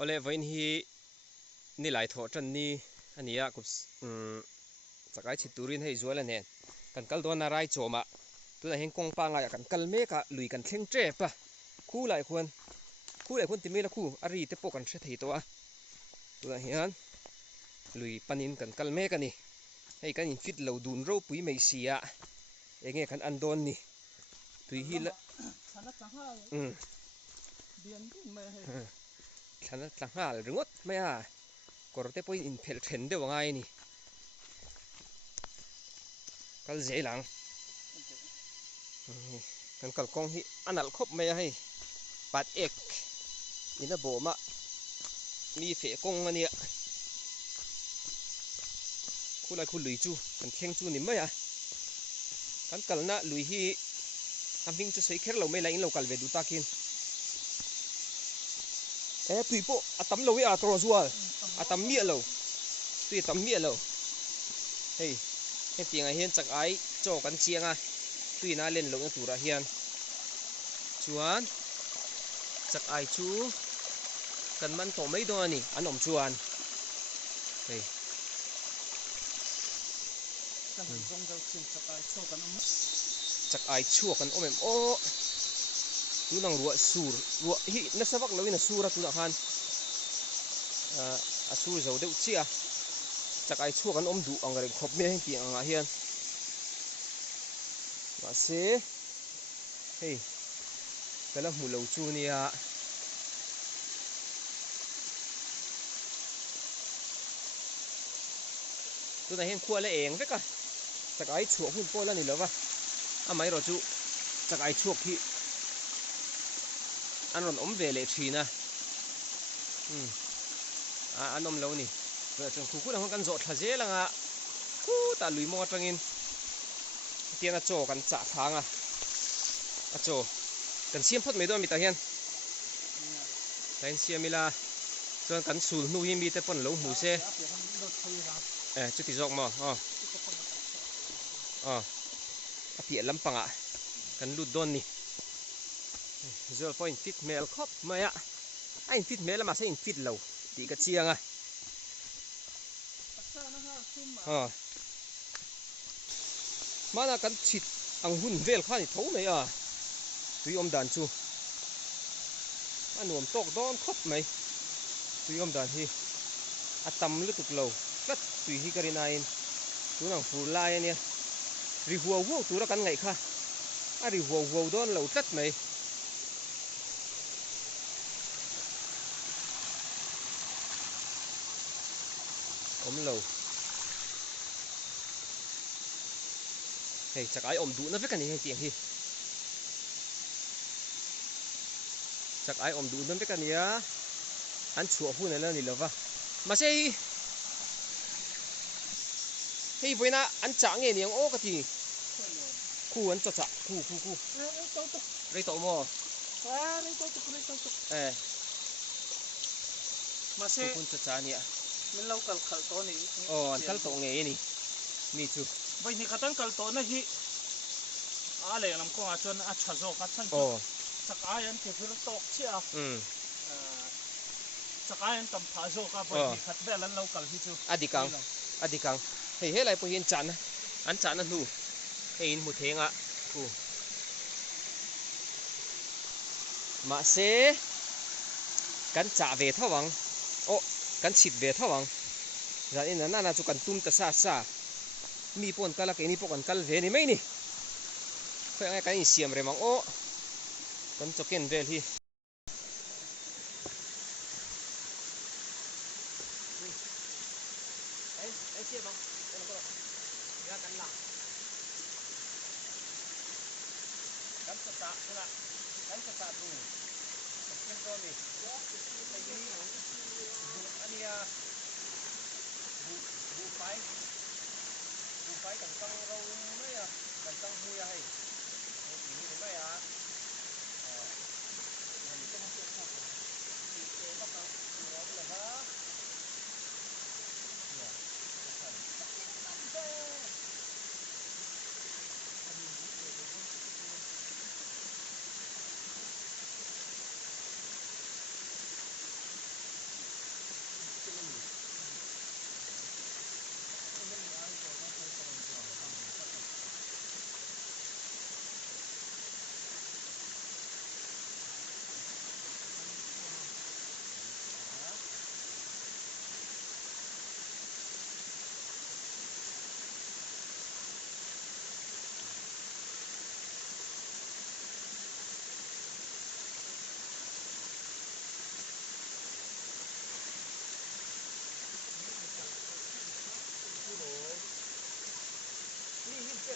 ole voin hi ni lai tho tran ni ania ku sakai chi turin hei zuala nen kan kal don na rai choma tu na hen kong pa nga kan kal me ka lui kan thleng tre pa khu lai khun ti me la khu ari te po kan the thei to a tu na hian lui panin kan kal me ka ni hei kan in fit lo dun ro pui mei sia enge kan an don ni tui hi la thana tlanghal ringot mai a korte poi in phel then de wangai ni kal zeilang kan kal kong hi anal khop mai a hei pat ek ina bo ma mi fe kong ania khulai khu lui chu kan thleng chu ni mai a kan kalna lui hi aming chu sei kher lo mai la in lo kal ve du takin tui po atam lo wi a tro zual atam mi lo tui tam mi lo hei he tiang a hian chak ai cho kan chianga tui na len lo na tura hian chuan chak ai chu kan man to mai do ani an om chuan hei chak ai chu kan om em o tu nang ruwa sur ruwa hi na savak lo ina sura tu na khan a sur zo deuh chia chak ai chu kan om du angare khop me hen ti anga hian ma se hei kala mu lo chu nia tu na hen khua le eng veka chak ai chu hun pol ani lova amai ro chu chak ai chu hi an ron om ve le thina an om lo ni chung khu khu na kan zo tha je langa khu ta lui mo tangin tianga cho kan cha thanga a cho kan siam phat me do mi ta hian tain siamila chuan kan sul nu hi mi te pon lo mu se chu ti jok mo a pia lampanga kan lut don ni 0.5 fit mel khop maya ain fit mel ma se in fit lo ti ka chianga mana kan chit ang hun vel khani tho mai a tui om dan chu anuam tok don khop mai tui om dan hi atam lu tuk lo lat tui hi karina in tu nang fur lai ania ri huau huau tu ra kan ngai kha a ri huau huau don lo tat mai om lo hei chak ai om du na vek ani hei tiang hi chak ai om du na vek ania an chu hu na la ni lova ma se hei boina an cha nge niang o ka ti khu an cha cha khu rei to mo ma se kun cha cha ni min lo kal khal to ni an kal to nge ni mi chu bai ni khatan kal to na hi a le lam ko a chon a tha zo ka chan chak ayan ke fir tok chia chak ayan tam pha zo ka bai ni khat be lan lo kal hi chu adikang hei he lai po hin chan an chan na nu hei in mu thenga ku ma se kan cha ve thawang kan chit ve thawang ra in na chu kan tum ta sa mi pon kala ke ni po kan kal ve ni mai ni khoi ai kan siam re mang o kan choken vel hi ai chia bang ko ya kan la kan ta la kan ta tu kan to mi ania bu phái cần tăng rau mấy à cần tăng hui hay thì thế mấy à mình không có học thì cái bắt đầu nó là hết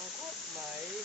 tang khop mai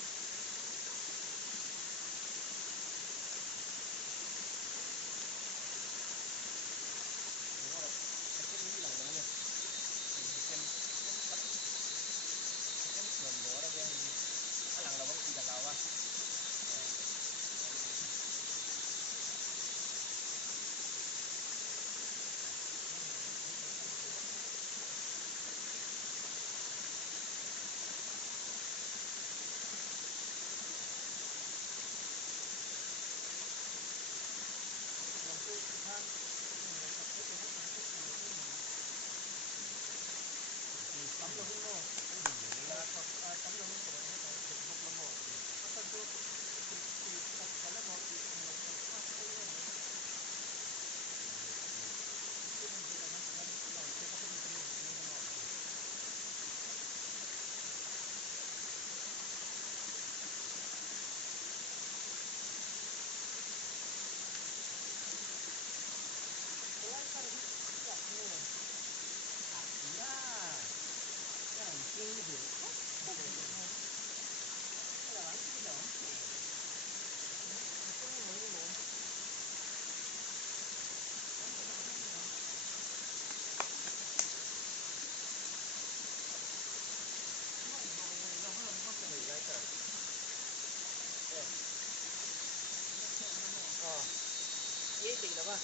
ý thì là ba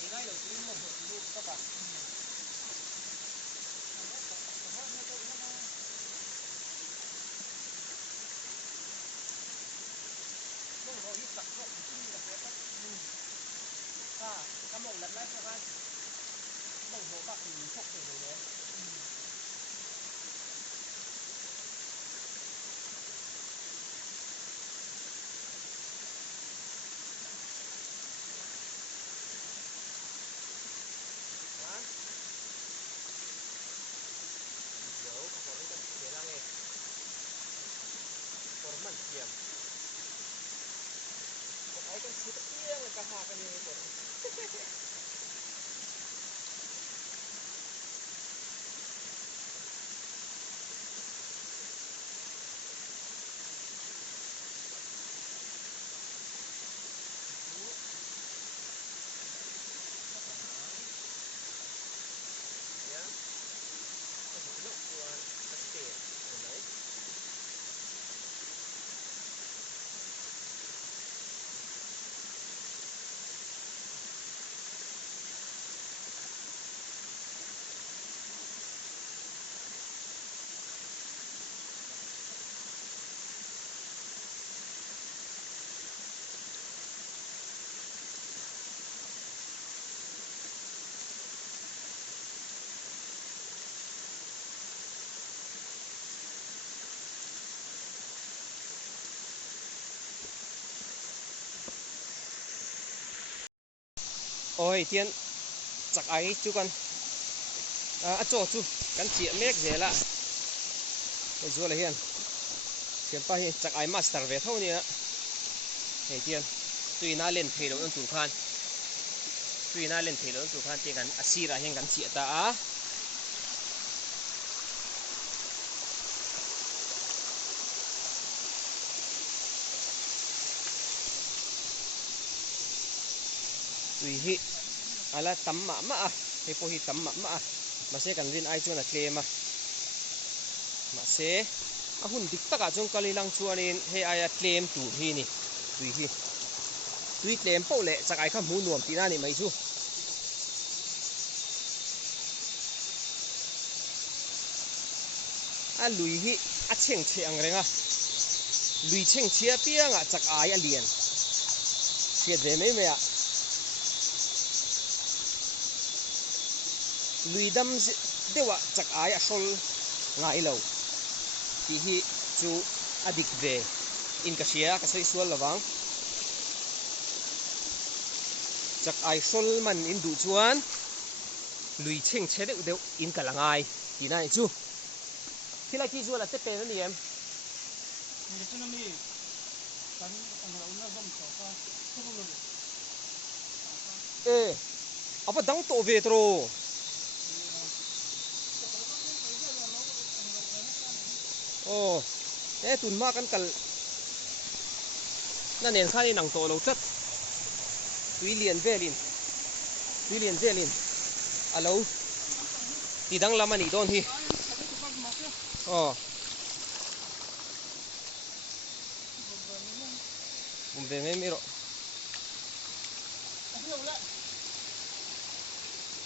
thì ngay đầu tiên một lúc các bạn không có ít tặng không chỉ là cái tắc cái mông lật lại cho anh mông hồ bạc thì phục được rồi đấyมันเทียมไอ้กันคิดเตี้ยเลยกระหากันเลยหมดเนี่ยก็ถึงลูกตัวนักเตะเห็นไหมôi tiên chắc ấy chú con chỗ chú căn chị mét gì là cái chú là hiền hiện tại chắc ấy master về thôi nhỉ này tiên tùy na lên thầy đâu chủ khan tùy na lên thầy đâu chủ khan tiền căn asira hiện căn chị ta tùy hi ala tắm mà thì po hi tắm mà sẽ cần riêng ai cho là claim mà sẽ hun dik taka chung kalilang chuanin he ai claim tu hi ni tui claim po le chak ai kha mu nuam tina ni mai chu a lui hi a cheng che ang renga lui cheng chia pianga chak ai a lian siat ve mai mea lui dam dewa chak ai a sol ngai lo ti hi chu adik ve in ka sia ka sei sual lawang chak ai sol man in du chuan lui cheng che deuh in ka langai ti nai chu thila ki chu la te pe ni em ni chu na mi kan an ra una bam so ka chu lu e apa dang to ve tro ô ê tụn ma căn cල් nó nền khai nặng tổ lâu chất tuy liền về liền à lâu thì đang làm anh đón hi bùm về mấy rồi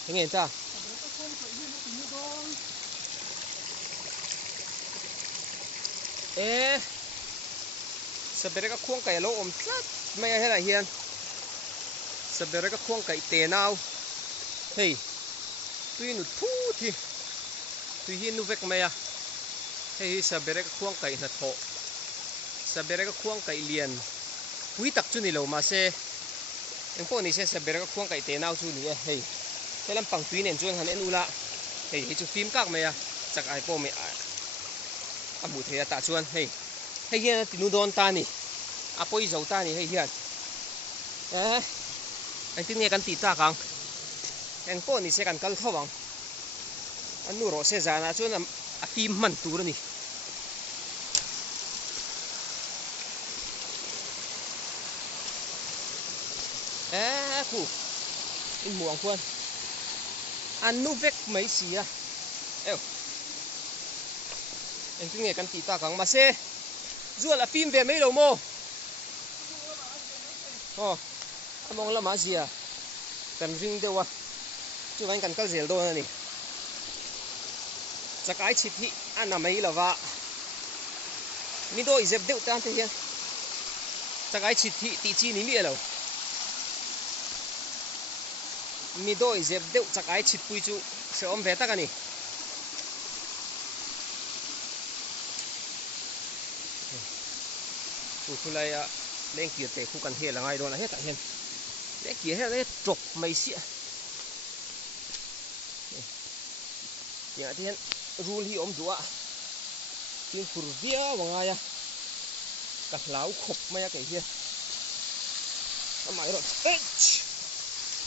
thế nghe ta ê sabere ka khuang kai lo om tlat mai a hela hian sabere ka khuang kai te nau hei tui nu thu thi tui hi nu vek mai a hei sabere ka khuang kai na tho sabere ka khuang kai lian pui tak chu ni lo ma se eng po ni se sabere ka khuang kai te nau chu ni e hei helam pang tui nen chuan han en ula hei hi chu phim kak mai a chak ai po me a mu the ta chuan hei hei hian tinu don ta ni apoi zo ta ni hei hian anh tin nghe kan ti ta kang eng po ni se kan kal thawang anu ro se zana chuan a phim man tur ni khu in muang khuan anu vek mấy xì à eo anh tin nghe kan ti ta kang ma se zual a phim về mấy đầu mô mong là má gì à cần ring đâu à chú anh cần cái gì đâu này chắc cái chỉ thị anh làm mấy là vạ mi đôi dẹp đệu tan thế hiền chắc cái chỉ thị tị chi ní mi đâu mi đôi dẹp đệu chắc cái chỉ bùi chú sẽ ôm về ta cái này khu này lên kia để khu cần hiện là ngay đó là hết tại hiện để kia hết đấy trục mấy xịa nhà thiên rùi hi ôm dũa thiên phù vía vào ngay à cả láo khục mấy cái kia nó mày rồi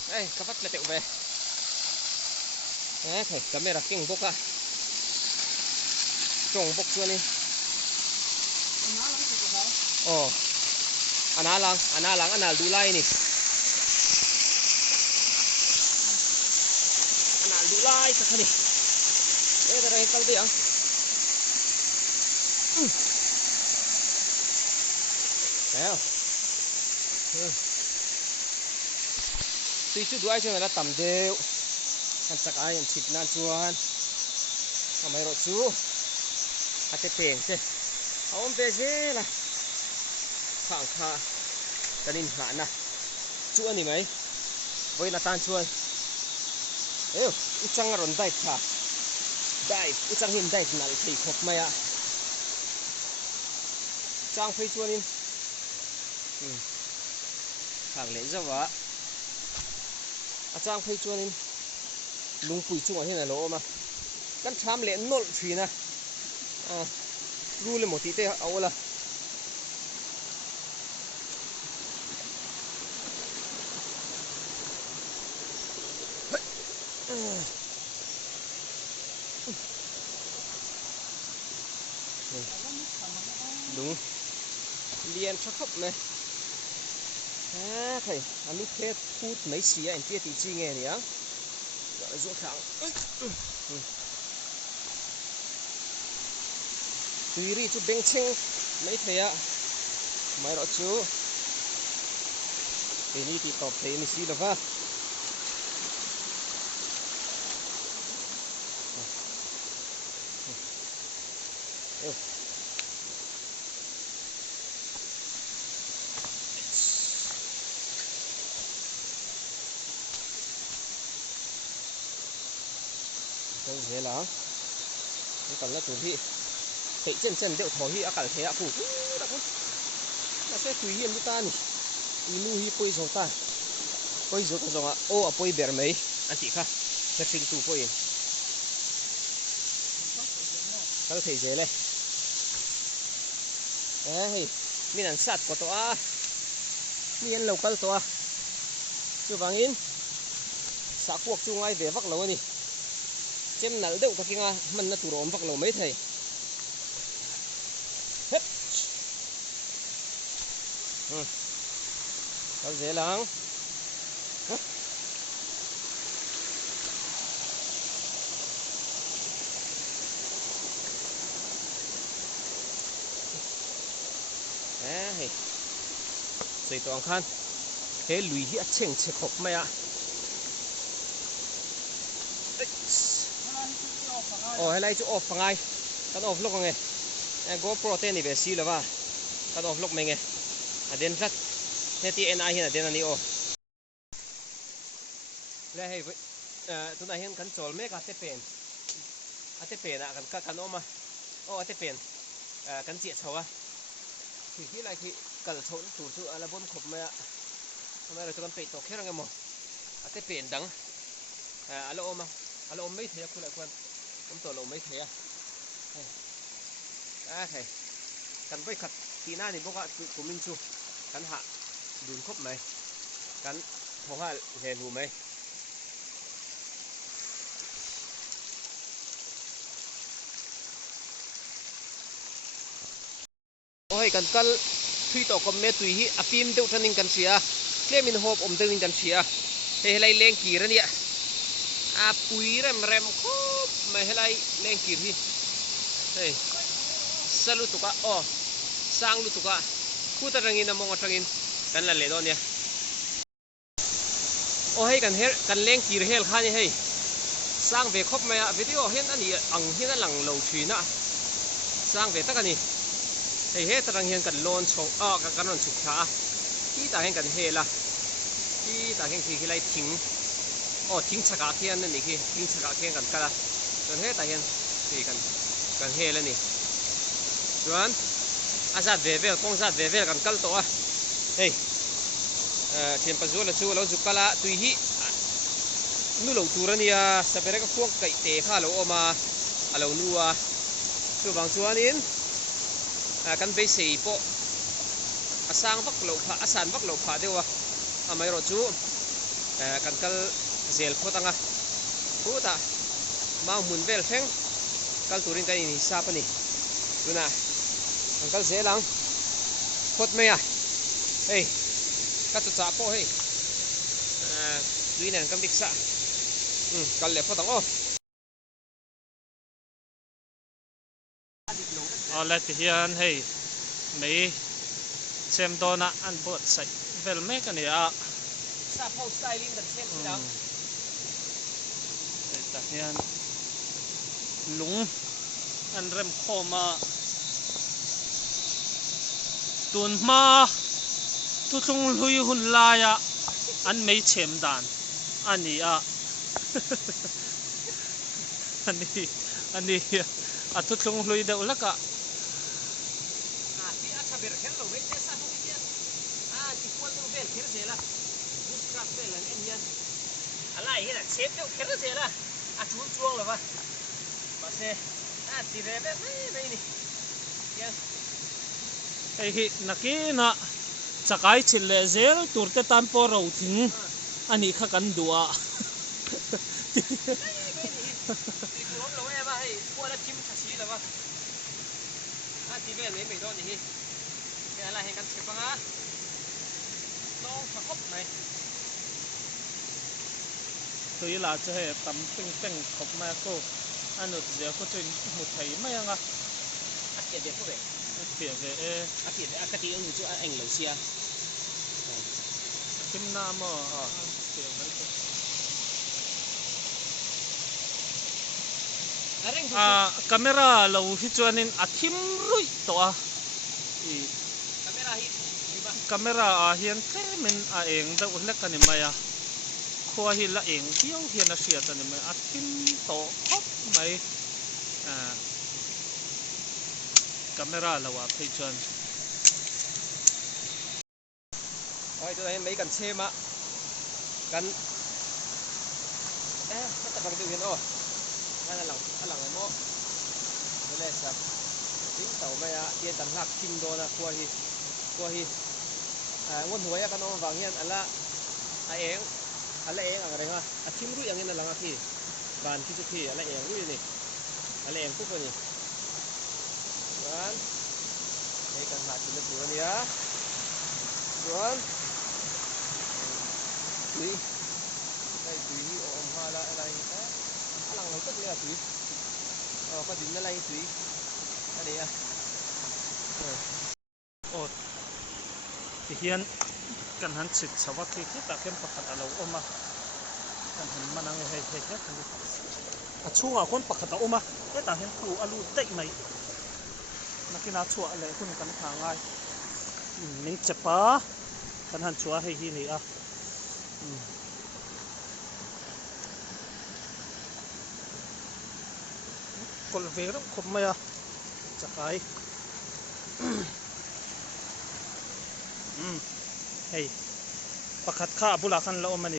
đây các phát là tiểu về đấy phải camera kinh bốc à trồng bốc chưa đi ana lang anal dulai ni anal dulai sakani tara hekal di ang ayo tui chu duai chu na tam deu kan sak ai chit nan chuan amai ro chu ate peng se aom pe se la phang kha tanin ha na chu ani mai voi na tan chuan eo uchang ron dai kha dai uchang hin dai nal thei khop mai a chang phei chuan in phang le zawa a chang phei chuan in lungpui chung a hin a lo ma kan tham le nol thina ru le moti te awla đúng liền cho khóc này thầy anh lúc thế phút mấy xí anh kia thì chi nghe nhỉ gọi ruộng kháng tùy đi chút bánh chinh mấy thầy ạ mấy đó chú thì đi thì tọp thấy mình xí được va thế là nó còn là chủ vị thấy chân đều thổi hi cả thế ạ phủ nó sẽ tùy yên với ta nhỉ ilu hi poi zo ta poi zo ta zonga o a poi ber mai anti kha ta fing tu poi kal thei je le hey min an sat ko to a min local to a chu bangin sa kuok chu ngai ve vak lo ani chem nal deuh takinga man na tur om vak lo mai thei kal ze lang hei sei to ang khan he lui hi a cheng che khop mai a helai chu off pangai kan off lok nge GoPro te ni ve si lawa kan off lok menge aden rat heti en a hin aden ani o le hei tuna hin kan chol me ka te pen ate pen a kan oma ate pen kan chi chawa thì lại thì cần thốn tủ chu là bốn khop mày ạ hôm nay rồi tôi còn bị tổ khét rằng mo à cái biển đắng alo ôm mấy thế cô lại quan ông tổ lộ mấy thế thầy cần với khát tí na thì bốc ạ của mình chu cần hạ đun khop mày cần không hạ hèn hù mày ôi cần cân phi tổ cầm mẹ tùy hi apim đeo chân cần xia kêu mình hộp đeo chân xia thế lại lên kỳ rồi nè pui rem khop mà lại lên kỳ hi đây salu tuka sang lu tuka khu ta rangin among atangin kan la le don ya ôi cần lên kỳ hel khan hey sang về khop mẹ video hiện anh ang hiện lằng lầu thủy nè sang về tất cả nè thì hết tarang hiền cần lon chong cần lon chụp khá khi ta hiền cần he là khi ta hiền thì lại thính thính chạc cả thiên nên khi thính chạc cả thiên cần cả còn hết ta hiền thì cần he lên nè chuẩn azat về con zat về cần cල් to hey thiên pazu là chu lâu chụp cả tùy hi nu lâu tu rani sa bere ka khuang kai te kha lo oma alo nu chu bang chuan in kan be sei po asang vak lo pha asan vak lo pha dewa amai ro chu kan kal zel photanga puta ma mun vel theng kal turin kai ni sa pani tuna kan kal zelang phot me a hey ka tu cha po hey tuinan kan biksa kal le photang lại thì hiện hey mấy xem đó na ăn bớt sạch vel mấy cái này à sa po styling dan xem đâu để ta hiện lúng ăn rem khô mà tuần mà tu chung lui hun la ya ăn mấy xem đàn anh này à anh này tu chung lui đâu lắc à saber khen lo ve sa ho ki ki kwal no vel kher zela bus truck vel an enyan alai hena chep no kher zela chun chuang la ba se ti ve ve mai ni yes hi nakina chakai chille zel turte tampo ro thing ani kha kan dua ti rom lo ba hai kwala kim thasi la ba ti ve le mai do ni hi cái là hiện căn chụp bằng á nó phải khóc này tôi là cho hệ tấm tinh tinh khóc mà cô anh được giờ cô tôi một thấy mấy anh à tiền về cô về tiền về tiền về cái tiếng chú anh lẩu xia Kim Nam camera lâu hi chuanin athim rui to camera hian tremen eng da ulek ani maya khua hi la eng hiau hian a hriat ani mai athim to khop mai camera lawa phei chuan ôi tôi thấy mấy cần xem á cần cái tập bằng điều hiền ô hay là lòng cái mỏ đây là sao tính tàu mày tiền tận lạc kim đô là qua hi ngon huay kan ông vàng hiền ala eng ang renga athim ru yang ina langa thi ban ki chu thi ala eng ru ni ala eng ku ni kan đây kan ha ti le tu ni chuan tui đây tui hi om ha la lai ta alang lo tak le tui pa din na lai tui ani a ot ti hian kan han chit chawa ki ta kem pakhat alo oma kan han manang he kan a chunga kon pakhat a oma ta hian tu alu tei mai nakina chua le hun kan tha ngai ning chepa kan han chua hei hi ni a kol ve ro khop mai a chakai hei pakhat kha bula kan la omani